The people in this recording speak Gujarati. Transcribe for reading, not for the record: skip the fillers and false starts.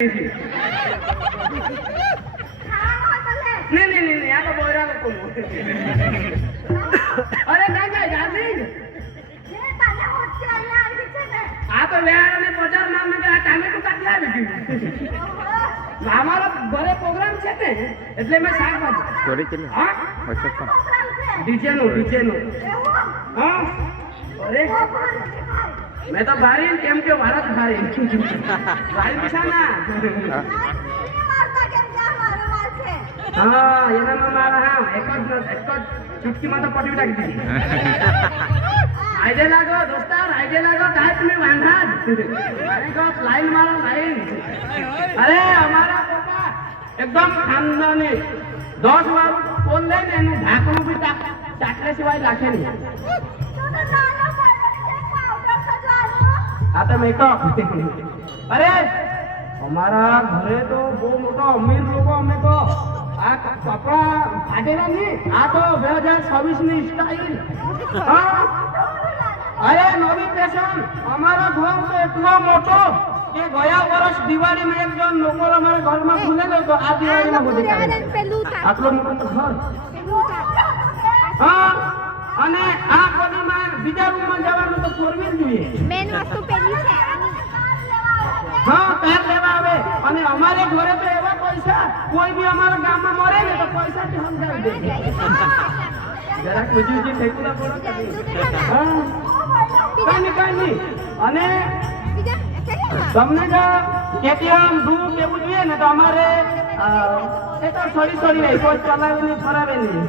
नहीं नहीं नहीं यहाँ तो बोल रहा हूँ अरे काय काय जातील આ તો વેરાને બજાર નામ ને ટામેટું કાઢી આવી ગયું અમારો ઘરે પ્રોગ્રામ છે ને એટલે મેં શાકભાજી સ્ટોરી છે ને હા વોટ્સએપ પર ડીજે નું હા અરે मैं तो भारी केम के भारत भारी भारी दिशा ना हाँ ये ना मारा हाँ एक चुटकी में तो पटी टाकी दी आइडिया लागो दोस्तार आइडिया लागो काय तुम्हें वांधा अरे को लाइन मारो लाइन अरे हमारा पापा एकदम खानदानी 10 बार फोन ले ने ढाकणું भी ચાકરે સિવાય લાખે નહીં આ તો મેકઅપ અરે અમારા ઘરે તો બહુ મોટો અમીર લોકો અમે તો આ કપડા ફાટેલા નહીં આ તો 2026 ની સ્ટાઇલ અરે નવી ફેશન અમારો ઘર તો એટલો મોટો કે ગયા વર્ષ દિવાળીમાં એક જણ લોકો અમારા ઘરમાં ખુલેલો તો આ દિવાળીમાં બધી આટલો મોટો ઘર હા અને આ કોડીમાં બીજા રૂમમાં જવાનું તો ફોર વ્હીલ જોઈએ મેન વસ્તુ પેલી છે હા કાર લેવા આવે અને અમારે ઘરે તો એવા પૈસા કોઈ બી અમારા ગામમાં મરે ને તો પૈસા થી સમજાવી દે જરા કુજી ઠેકુલા પડો હા કઈ નહીં અને તમને જો કેટીએમ ધૂપ એવું જોઈએ ને તો અમારે એ તો છોડી રહી કોઈ ચલાવે નહીં ફરાવે નહીં